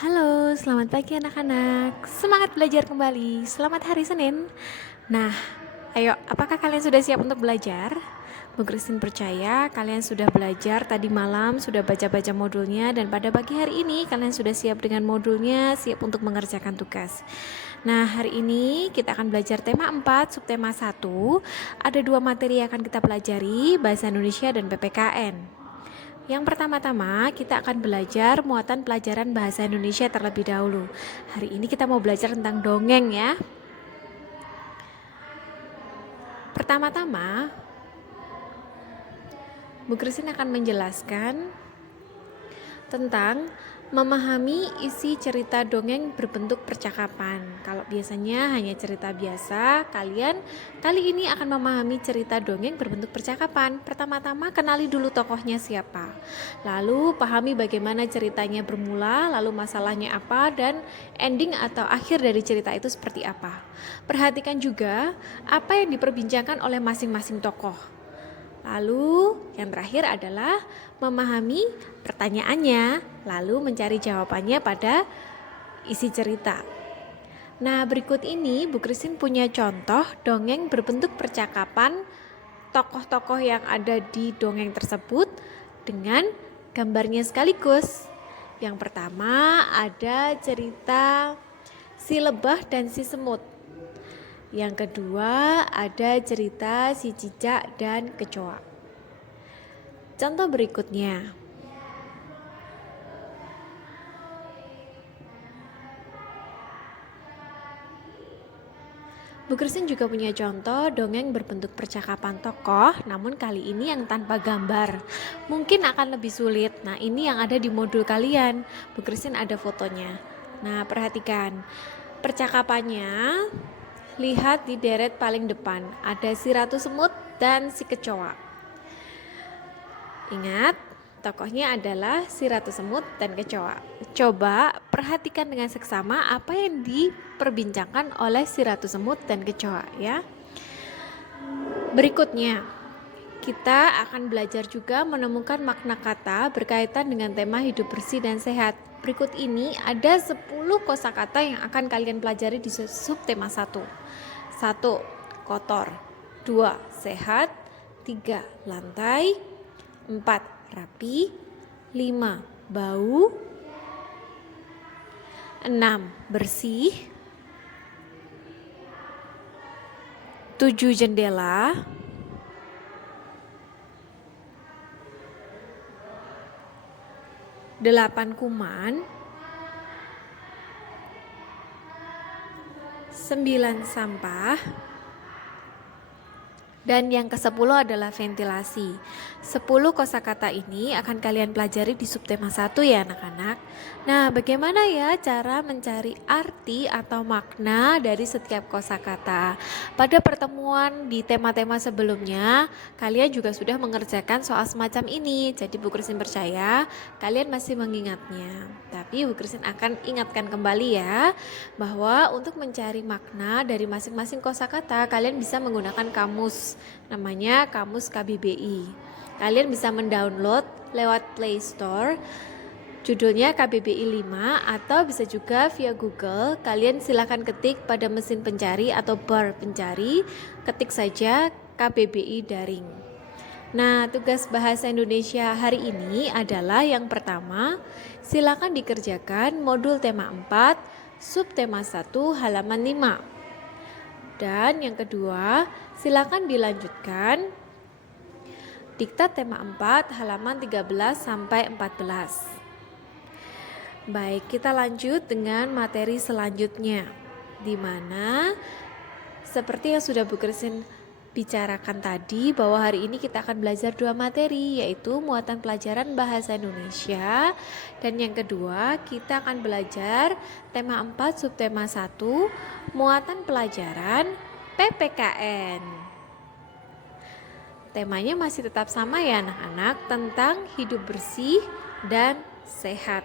Halo, selamat pagi anak-anak. Semangat belajar kembali. Selamat hari Senin. Nah, ayo, apakah kalian sudah siap untuk belajar? Bu Christine percaya kalian sudah belajar tadi malam, sudah baca-baca modulnya, dan pada pagi hari ini kalian sudah siap dengan modulnya, siap untuk mengerjakan tugas. Nah, hari ini kita akan belajar tema 4, subtema 1. Ada 2 materi yang akan kita pelajari, Bahasa Indonesia dan PPKN. Yang pertama-tama kita akan belajar muatan pelajaran bahasa Indonesia terlebih dahulu. Hari ini kita mau belajar tentang dongeng ya. Pertama-tama, Bu Christine akan menjelaskan tentang memahami isi cerita dongeng berbentuk percakapan. Kalau biasanya hanya cerita biasa, kalian kali ini akan memahami cerita dongeng berbentuk percakapan. Pertama-tama kenali dulu tokohnya siapa. Lalu pahami bagaimana ceritanya bermula, lalu masalahnya apa, dan ending atau akhir dari cerita itu seperti apa. Perhatikan juga apa yang diperbincangkan oleh masing-masing tokoh. Lalu yang terakhir adalah memahami pertanyaannya, lalu mencari jawabannya pada isi cerita. Nah, berikut ini Bu Christine punya contoh dongeng berbentuk percakapan tokoh-tokoh yang ada di dongeng tersebut dengan gambarnya sekaligus. Yang pertama ada cerita si lebah dan si semut. Yang kedua ada cerita si cicak dan kecoa. Contoh berikutnya. Bu Christine juga punya contoh dongeng berbentuk percakapan tokoh, namun kali ini yang tanpa gambar. Mungkin akan lebih sulit. Nah, ini yang ada di modul kalian. Bu Christine ada fotonya. Nah, perhatikan. Percakapannya, lihat di deret paling depan. Ada si ratu semut dan si kecoa. Ingat, tokohnya adalah si ratu semut dan kecoa. Coba perhatikan dengan seksama apa yang diperbincangkan oleh si ratu semut dan kecoa ya. Berikutnya, kita akan belajar juga menemukan makna kata berkaitan dengan tema hidup bersih dan sehat. Berikut ini ada 10 kosakata yang akan kalian pelajari di subtema 1. 1. Kotor. 2. Sehat. 3. Lantai. 4. Rapi. 5. Bau. 6. Bersih. 7. Jendela. 8. Kuman. 9. Sampah. Dan yang ke-10 adalah ventilasi. 10 kosakata ini akan kalian pelajari di subtema 1 ya anak-anak. Nah, bagaimana ya cara mencari arti atau makna dari setiap kosakata? Pada pertemuan di tema-tema sebelumnya, kalian juga sudah mengerjakan soal semacam ini. Jadi Bu Christine percaya kalian masih mengingatnya. Tapi Bu Christine akan ingatkan kembali ya, bahwa untuk mencari makna dari masing-masing kosakata, kalian bisa menggunakan kamus. Namanya kamus KBBI. Kalian bisa mendownload lewat Play Store. Judulnya KBBI 5 atau bisa juga via Google. Kalian silakan ketik pada mesin pencari atau bar pencari, ketik saja KBBI daring. Nah, tugas bahasa Indonesia hari ini adalah yang pertama, silakan dikerjakan modul tema 4, subtema 1 halaman 5. Dan yang kedua, silakan dilanjutkan diktat tema 4 halaman 13 sampai 14. Baik, kita lanjut dengan materi selanjutnya, di mana seperti yang sudah Bu Christine bicarakan tadi, bahwa hari ini kita akan belajar 2 materi, yaitu muatan pelajaran bahasa Indonesia, dan yang kedua kita akan belajar tema 4 subtema 1 muatan pelajaran PPKN. Temanya masih tetap sama ya anak-anak, tentang hidup bersih dan sehat.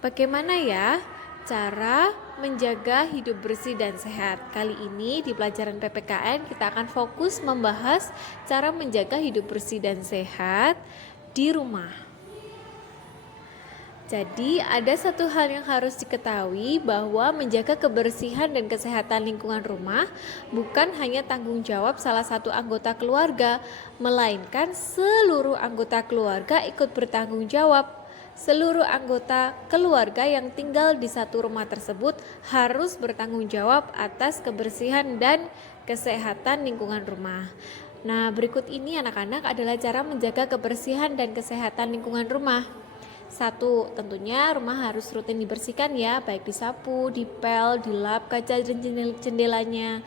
Bagaimana ya cara menjaga hidup bersih dan sehat? Kali ini di pelajaran PPKN kita akan fokus membahas cara menjaga hidup bersih dan sehat di rumah. Jadi, ada satu hal yang harus diketahui bahwa menjaga kebersihan dan kesehatan lingkungan rumah bukan hanya tanggung jawab salah satu anggota keluarga, melainkan seluruh anggota keluarga ikut bertanggung jawab. Seluruh anggota keluarga yang tinggal di satu rumah tersebut harus bertanggung jawab atas kebersihan dan kesehatan lingkungan rumah. Nah, berikut ini anak-anak adalah cara menjaga kebersihan dan kesehatan lingkungan rumah. Satu, tentunya rumah harus rutin dibersihkan ya, baik disapu, dipel, dilap kaca dan jendelanya.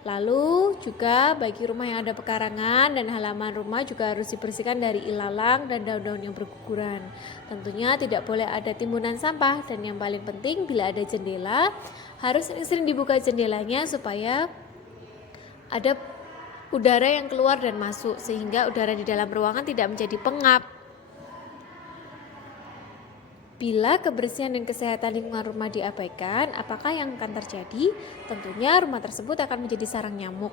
Lalu juga bagi rumah yang ada pekarangan dan halaman rumah juga harus dibersihkan dari ilalang dan daun-daun yang berguguran. Tentunya tidak boleh ada timbunan sampah, dan yang paling penting bila ada jendela harus sering-sering dibuka jendelanya supaya ada udara yang keluar dan masuk, sehingga udara di dalam ruangan tidak menjadi pengap. Bila kebersihan dan kesehatan lingkungan rumah diabaikan, apakah yang akan terjadi? Tentunya rumah tersebut akan menjadi sarang nyamuk.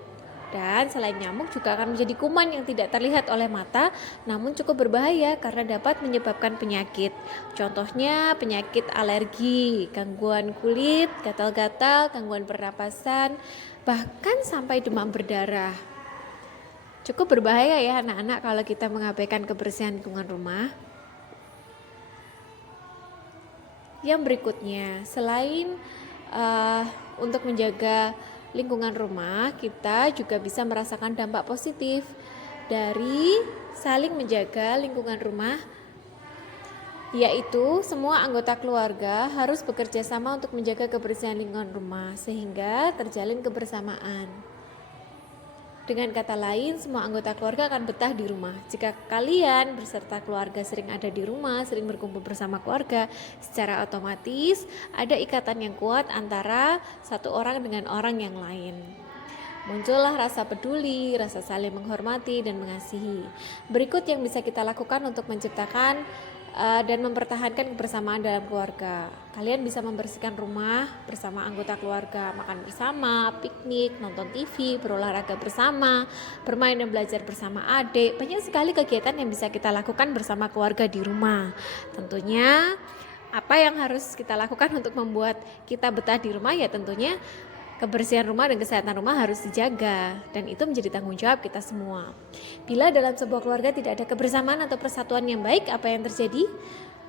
Dan selain nyamuk juga akan menjadi kuman yang tidak terlihat oleh mata, namun cukup berbahaya karena dapat menyebabkan penyakit. Contohnya penyakit alergi, gangguan kulit, gatal-gatal, gangguan pernapasan, bahkan sampai demam berdarah. Cukup berbahaya ya anak-anak kalau kita mengabaikan kebersihan lingkungan rumah. Yang berikutnya, selain untuk menjaga lingkungan rumah, kita juga bisa merasakan dampak positif dari saling menjaga lingkungan rumah, yaitu semua anggota keluarga harus bekerja sama untuk menjaga kebersihan lingkungan rumah sehingga terjalin kebersamaan. Dengan kata lain, semua anggota keluarga akan betah di rumah. Jika kalian beserta keluarga sering ada di rumah, sering berkumpul bersama keluarga, secara otomatis ada ikatan yang kuat antara satu orang dengan orang yang lain. Muncullah rasa peduli, rasa saling menghormati dan mengasihi. Berikut yang bisa kita lakukan untuk menciptakan dan mempertahankan kebersamaan dalam keluarga. Kalian bisa membersihkan rumah bersama anggota keluarga, makan bersama, piknik, nonton TV, berolahraga bersama, bermain dan belajar bersama adik. Banyak sekali kegiatan yang bisa kita lakukan bersama keluarga di rumah. Tentunya apa yang harus kita lakukan untuk membuat kita betah di rumah? Ya tentunya kebersihan rumah dan kesehatan rumah harus dijaga, dan itu menjadi tanggung jawab kita semua. Bila dalam sebuah keluarga tidak ada kebersamaan atau persatuan yang baik, apa yang terjadi?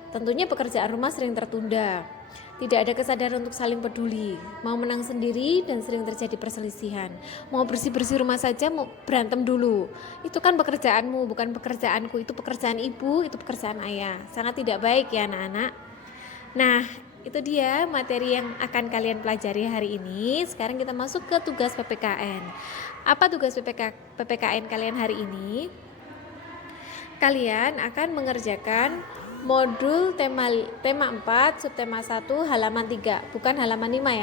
Tentunya pekerjaan rumah sering tertunda. Tidak ada kesadaran untuk saling peduli, mau menang sendiri dan sering terjadi perselisihan. Mau bersih-bersih rumah saja mau berantem dulu. Itu kan pekerjaanmu, bukan pekerjaanku. Itu pekerjaan ibu, itu pekerjaan ayah. Sangat tidak baik ya anak-anak. Nah, itu dia materi yang akan kalian pelajari hari ini. Sekarang kita masuk ke tugas PPKN. Apa tugas PPKN kalian hari ini? Kalian akan mengerjakan modul tema 4 subtema 1 halaman 3, bukan halaman 5 ya.